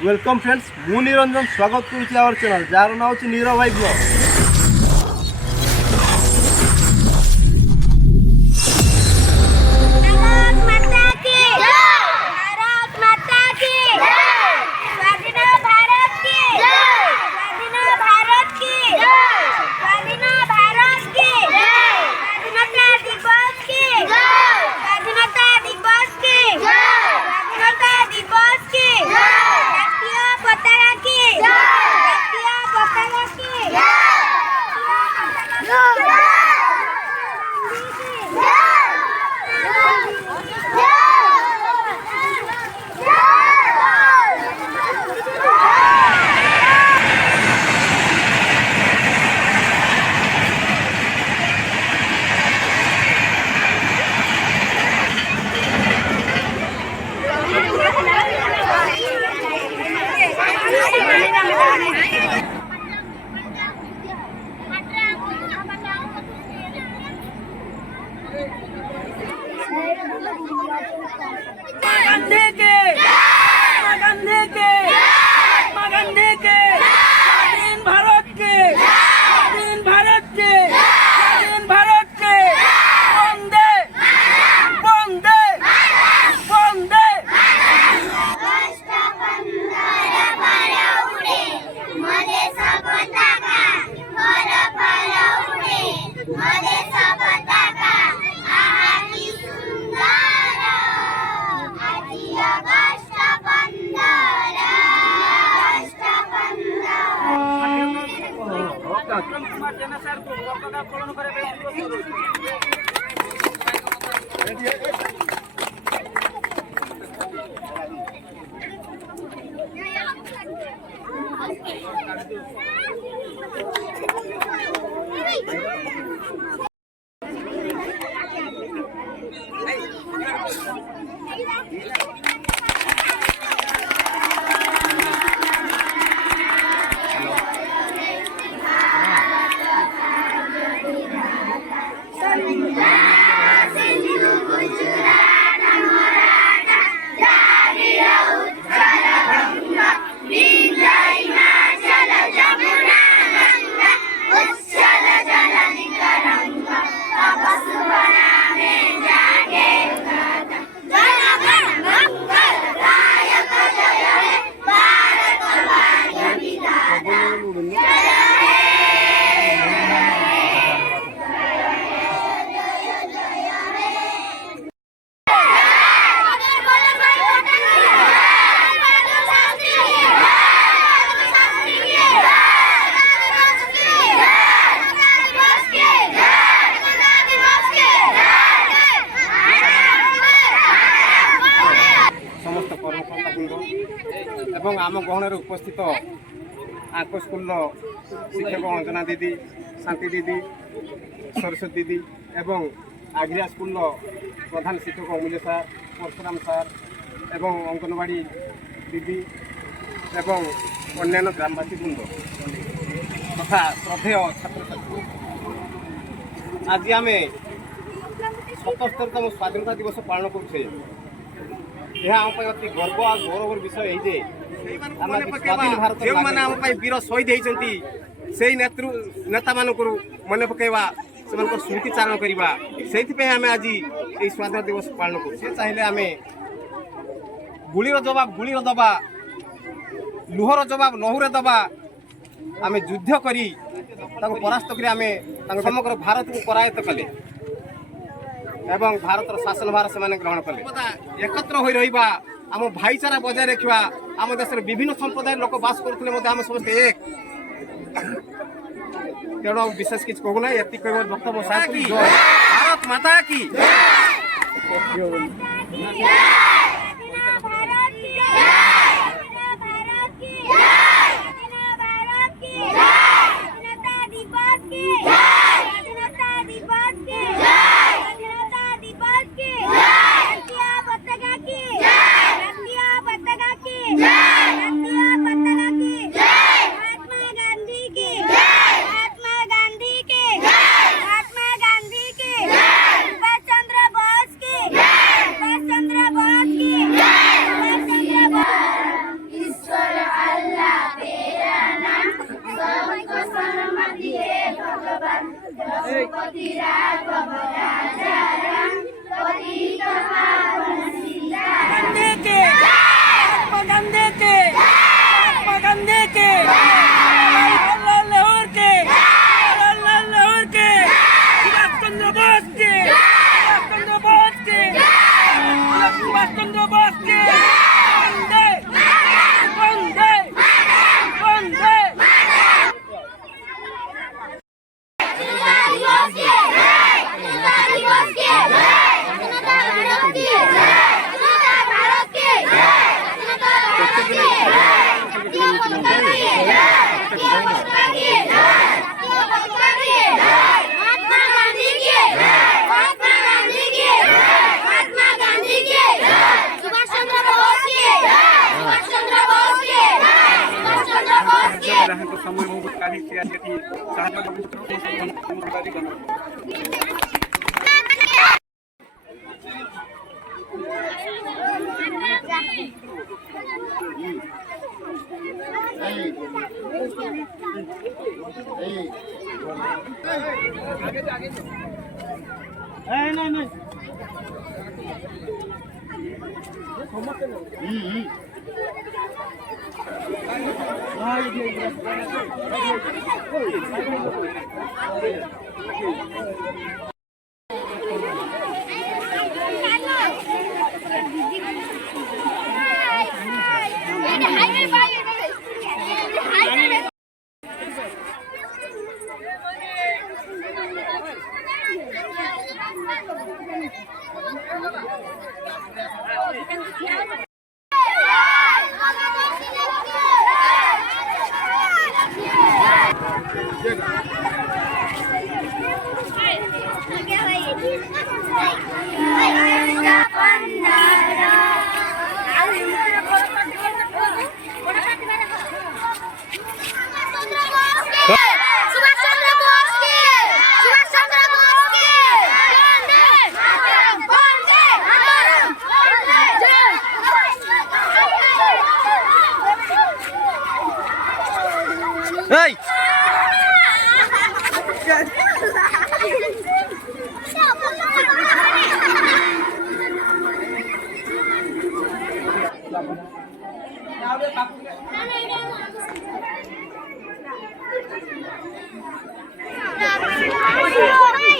Welcome friends मु निरंजन स्वागत करुच्ची our channel jar ना हूँ नीरव भाई ब्लॉग। एवं आम गहन उपस्थित आको स्कूल शिक्षक अंजना दीदी शांति दीदी सरस्वती दीदी एवं आग्रिया स्कूल प्रधान शिक्षक अमूल्य सार परशुराम सार एवं अंगनवाड़ी दीदी एवं अन्य ग्रामवासी वृंद तथा श्रद्धेय छात्र छात्री आज आम 77तम स्वाधीनता दिवस पालन करुचे। यह आम अति गर्व और गौरवर विषय है स्वाधीन भारत जो मैंने वीर शहीद होती से नेता मान मन पकड़ा से स्मृतिचारण करवा से आम आज ये स्वाधीनता दिवस पालन कर चाहिए आम गुलीर जवाब गुलीर दबा लुहर जवाब लहुरे दबा आम युद्ध कर परास्त कर आम समग्र भारत को करायत्त कले एवं भारत शासन भार से ग्रहण कले एकत्र हो रहा आम भाईचारा बजाय रखा आम देश विभिन्न संप्रदाय लोक बास करते आम समस्त एक तेणु विशेष किसी कहूना ये वक्तव्य भारत माता की चंद्र बोस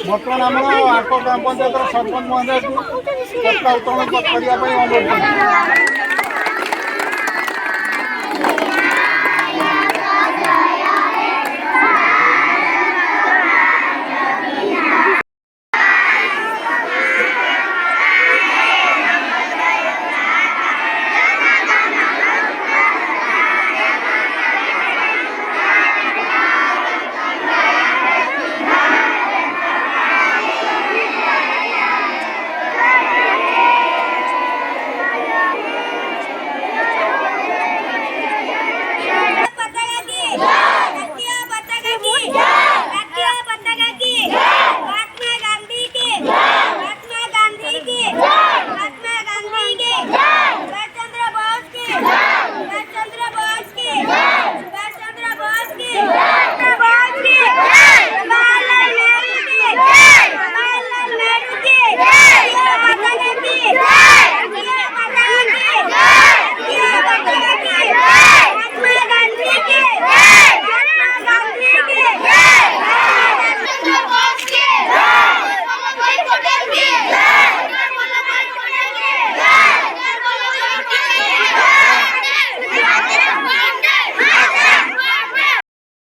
ବର୍ତ୍ତମାନ ଆମର ଆଠ ଗ୍ରାମ ପଞ୍ଚାୟତର ସରପଞ୍ଚ ମହୋଦୟକୁ ପତାକା ଉତ୍ତୋଳନ କରିବା ପାଇଁ ଅନୁରୋଧ କରୁଛୁ।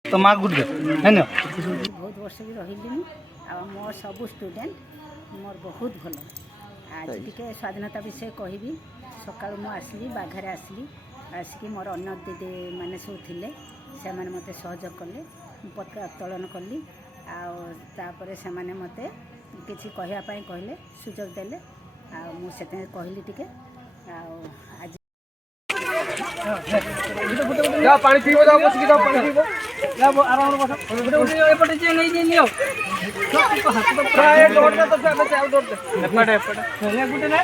तो माँ गुड बहुत वर्ष भी रही मोर सब स्टूडेंट मोर बहुत भल आज टे स्वाधीनता विषय कहबी सका आसली बाघरे आसली आसिकी मोर अन्न दीदी मैंने सब थे से मत सहयोग कले पताका उत्तोलन कली आपर से मत किसी कहवाई कहले सुजोग देले मुझे कहली टे आज जा पानी पीबो जाओ बस की जाओ पानी पीबो जा आराम बस एपटे जे नहीं नियो हाथ तो प्राय डोर तो से चाउ डोर एपटे एपटे गुटे ना